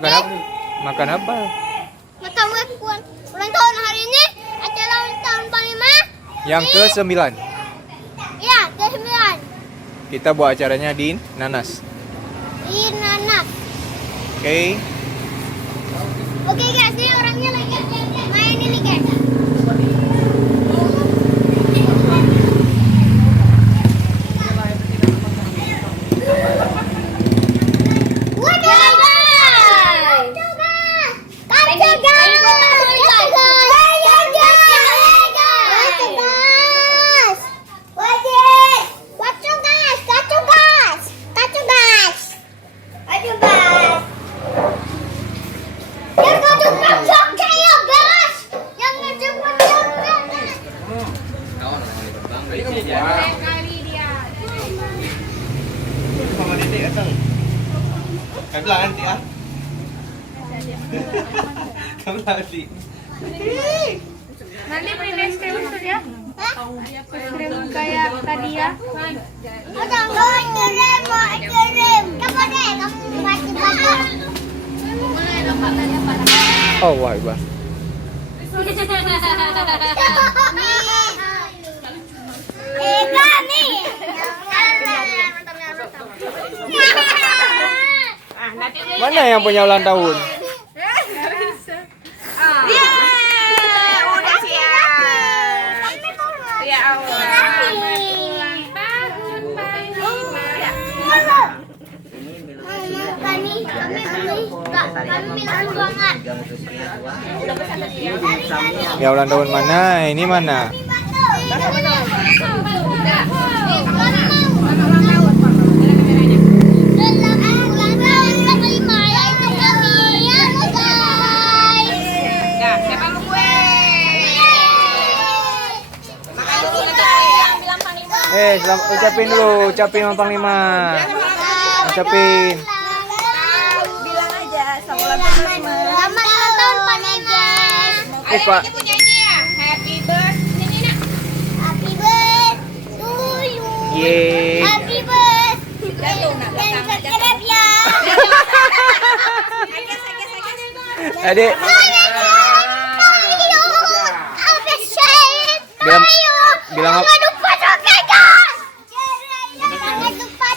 Makan apa? Makan apa? Makan kue ulang tahun hari ini. Acara ulang tahun Panglima. Yang ke-9. Ya, ke-9. Kita buat acaranya di Nanas. Di Nanas. Oke. Oke guys, ini orangnya lagi main ini guys. Mama Dedek datang. Kau bilang nanti ah. Kau bilang nanti. Nanti beli es krim tuh ya. Es krim kayak tadi ya. Oh, wah, Iba. Mana yang punya ulang tahun? Udah siap. Ya Allah. Ulang tahun Panglima. Ya ulang tahun mana? Ini mana? Selamat ucapin dulu, ucapin Bang Panglima. Ucapin. Bilang aja selamat ulang tahun Panglima. Pak. Ibu nyanyi ya. Happy birthday. Happy birthday to you. Yeay. Happy birthday. Dan subscribe ya. Adik. Bilang apa? Jangan lupa subscribe guys. Jangan lupa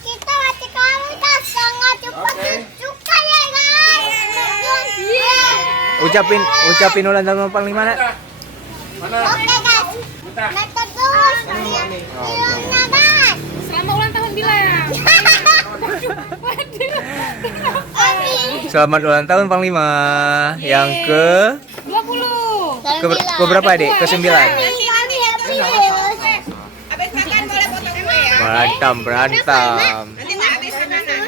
kita hati kamu sangat cepat suka ya guys. Ucapin ulang tahun Panglima nak. Oke guys. Nonton terus. Selamat ulang tahun Bila ya. Selamat ulang tahun Panglima. Yang ke 20. berapa adik? Ke-9. Habis makan boleh potong kue ya. Berantem. Nanti tak habis makanan.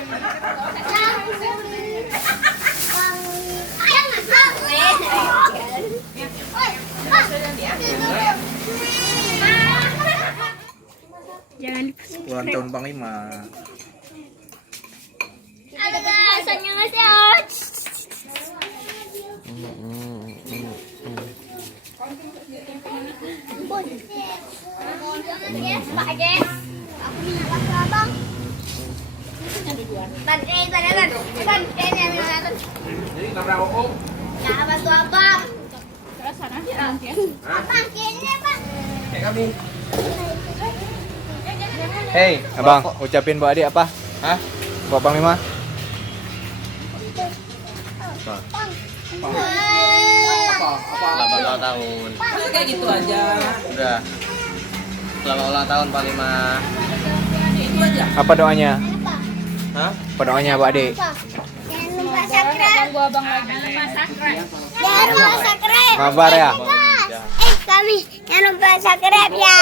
Jangan Ulang tahun Panglima. halo guys, annyeonghaseyo. Pak Ade, aku minta bantu abang. Ya, bantu abang. Abang, kini bang. Hei, abang, ucapin buat adik apa? Hah? Buat Panglima? Selamat ulang tahun. Kayak gitu aja. Udah. Selamat ulang tahun Panglima. Itu aja. Apa doanya? Hah? Apa doanya buat adik? Jangan lupa subscribe. Gua abang lagi. Subscribe. Jangan lupa subscribe. Mabar ya? Kami jangan lupa subscribe ya.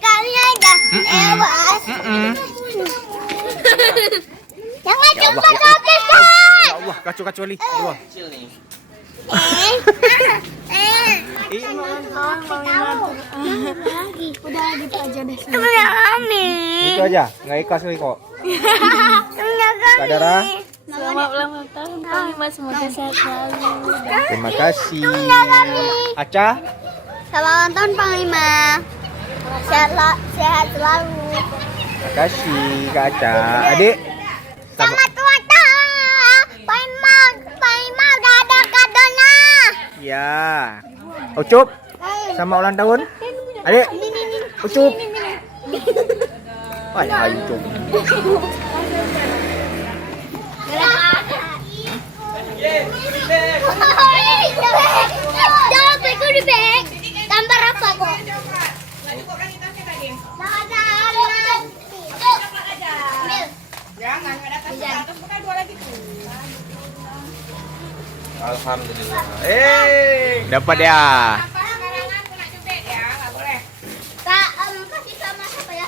Kami aja. Was. Jangan lupa subscribe. Ya Allah, kacau-kacau li. Dua. Kecil nih. Udah gitu aja deh. Temennya kami. Itu aja, nggak ikhlas li kok. Temennya kami. Saudara, Selamat ulang tahun Panglima, semoga sehat selalu. terima kasih. Aca, Selamat ulang tahun Panglima. Sehat selalu. terima kasih Kak Aca. Adik, Selamat ulang tahun. Ucup sama ulang tahun. Adik. Ucup. Wah, itu. Jangan peko di beg. Tambah rasa kok. Jangan, nggak datang ke atas, bukan 2 lagi tuh. Alhamdulillah. Dapat ya. Sekarang aku nak cubit ya, nggak boleh. Kak, kasih sama siapa ya?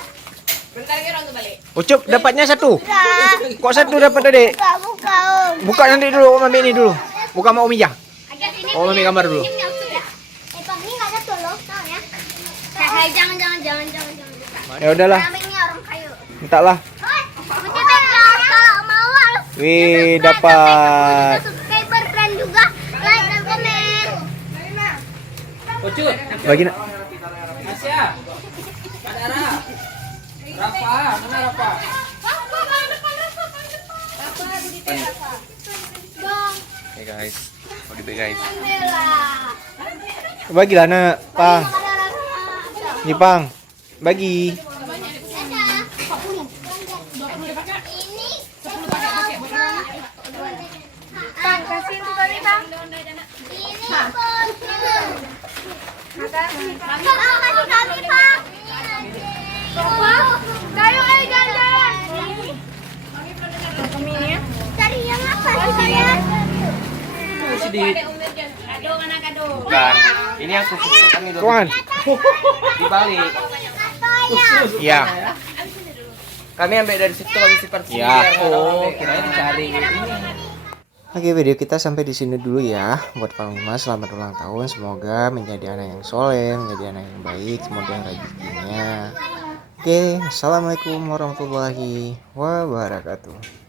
Bentar lagi orang tuh balik. Ucup dapatnya satu. Kak, Kok satu dapat adik? buka Om. Buka nanti dulu, Om ambil ini dulu. Buka sama Umi ya. Agak sini. Oh, ambil gambar dulu. Ini nyangkut ya. Bang, ini nggak ada tuh loh, tahu ya? Hai, jangan. Ya udahlah, Kami ini orang kayu. entahlah. Kalau mau harus Wih, dapat. subscriber dan juga like dan komen. Ucut, Bagi nak. Asia, Adara, Rafa, mana Rafa? Hey guys. Mau di guys. Bagilah nak, Pang. Ni Pang. Bagi. Bang, kasih itu tadi, Bang. Kasih kami, Pak. Ayo, jalan-jalan. Cari yang apa sih saya? Bukan. Ini yang kusukan kami dulu. Tuan. Dibalik. Iya. Kami ambil dari situ kami simpan sendiri. Ya. Oh, kirain dicari. Oke, video kita sampai di sini dulu ya. Buat Panglima, selamat ulang tahun. Semoga menjadi anak yang soleh, menjadi anak yang baik, semoga yang rezekinya. Oke, assalamualaikum warahmatullahi wabarakatuh.